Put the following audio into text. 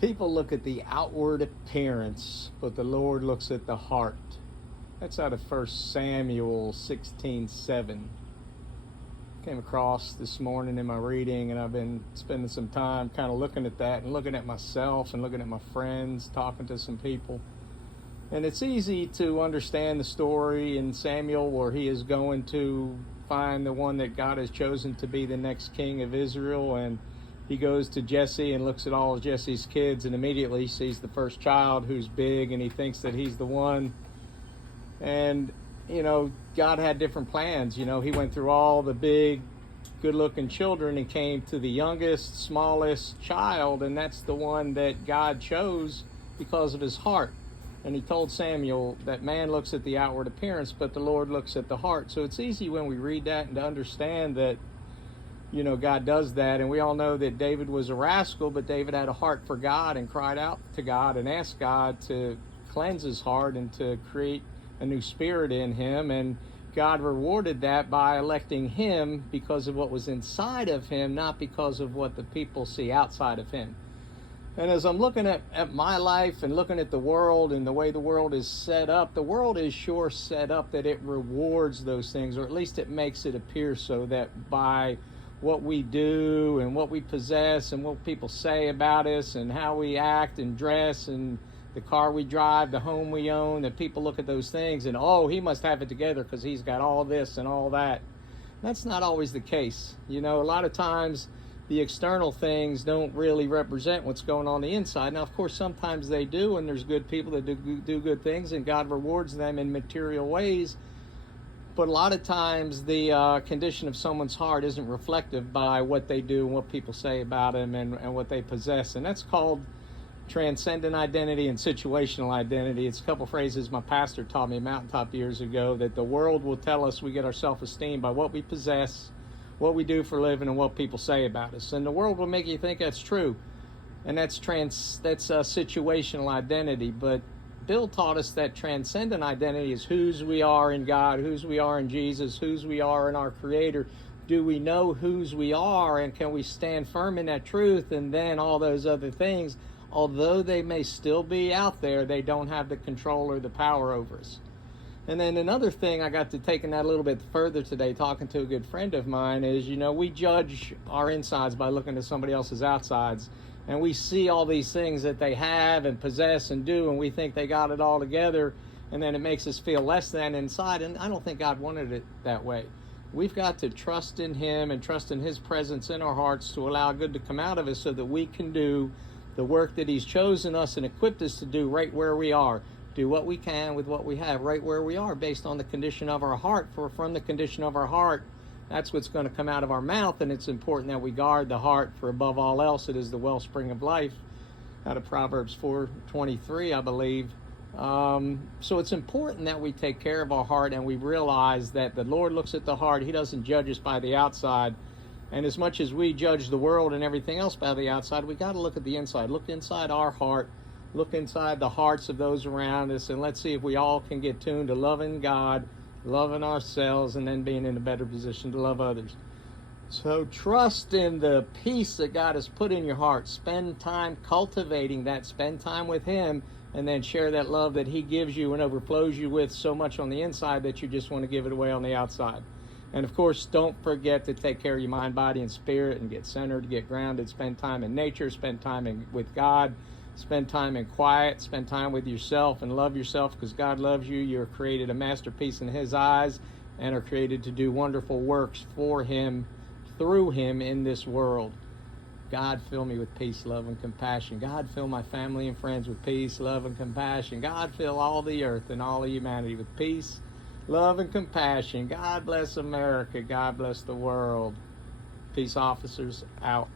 People look at the outward appearance, but the Lord looks at the heart. That's out of 1 Samuel 16:7. Came across this morning in my reading, and I've been spending some time kind of looking at that and looking at myself and looking at my friends, talking to some people. And it's easy to understand the story in Samuel where he is going to find the one that God has chosen to be the next king of Israel, and he goes to Jesse and looks at all of Jesse's kids and immediately sees the first child who's big, and he thinks that he's the one. And God had different plans. He went through all the big, good-looking children and came to the youngest, smallest child, and that's the one that God chose because of his heart. And he told Samuel that man looks at the outward appearance, but the Lord looks at the heart. So it's easy when we read that and to understand that, God does that. And we all know that David was a rascal, but David had a heart for God and cried out to God and asked God to cleanse his heart and to create a new spirit in him. And God rewarded that by electing him because of what was inside of him, not because of what the people see outside of him. And as I'm looking at my life and looking at the world and the way the world is set up, the world is sure set up that it rewards those things, or at least it makes it appear so, that by what we do and what we possess and what people say about us and how we act and dress and the car we drive, the home we own, that people look at those things and, oh, he must have it together because he's got all this and all that. That's not always the case. A lot of times the external things don't really represent what's going on the inside. Now, of course, sometimes they do, and there's good people that do good things, and God rewards them in material ways. But a lot of times the condition of someone's heart isn't reflective by what they do and what people say about them and what they possess. And that's called transcendent identity and situational identity. It's a couple phrases my pastor taught me at Mountaintop years ago, that the world will tell us we get our self-esteem by what we possess, what we do for a living, and what people say about us. And the world will make you think that's true. And that's situational identity. But Bill taught us that transcendent identity is whose we are in God, whose we are in Jesus, whose we are in our Creator. Do we know whose we are, and can we stand firm in that truth? And then all those other things, although they may still be out there, they don't have the control or the power over us. And then another thing I got to taking that a little bit further today, talking to a good friend of mine, is, we judge our insides by looking at somebody else's outsides. And we see all these things that they have and possess and do, and we think they got it all together, and then it makes us feel less than inside. And I don't think God wanted it that way. We've got to trust in him and trust in his presence in our hearts to allow good to come out of us so that we can do the work that he's chosen us and equipped us to do right where we are. Do what we can with what we have right where we are, based on the condition of our heart. For from the condition of our heart, that's what's going to come out of our mouth. And it's important that we guard the heart, for above all else, it is the wellspring of life. Out of Proverbs 4:23, I believe. So it's important that we take care of our heart, and we realize that the Lord looks at the heart. He doesn't judge us by the outside. And as much as we judge the world and everything else by the outside, we got to look at the inside. Look inside our heart. Look inside the hearts of those around us, and let's see if we all can get tuned to loving God, loving ourselves, and then being in a better position to love others. So trust in the peace that God has put in your heart. Spend time cultivating that. Spend time with him, and then share that love that he gives you and overflows you with so much on the inside that you just want to give it away on the outside. And of course, don't forget to take care of your mind, body, and spirit, and get centered, get grounded. Spend time in nature, spend time with God. Spend time in quiet, spend time with yourself, and love yourself, because God loves you. You're created a masterpiece in his eyes and are created to do wonderful works for him, through him in this world. God, fill me with peace, love, and compassion. God, fill my family and friends with peace, love, and compassion. God, fill all the earth and all of humanity with peace, love, and compassion. God bless America. God bless the world. Peace officers out.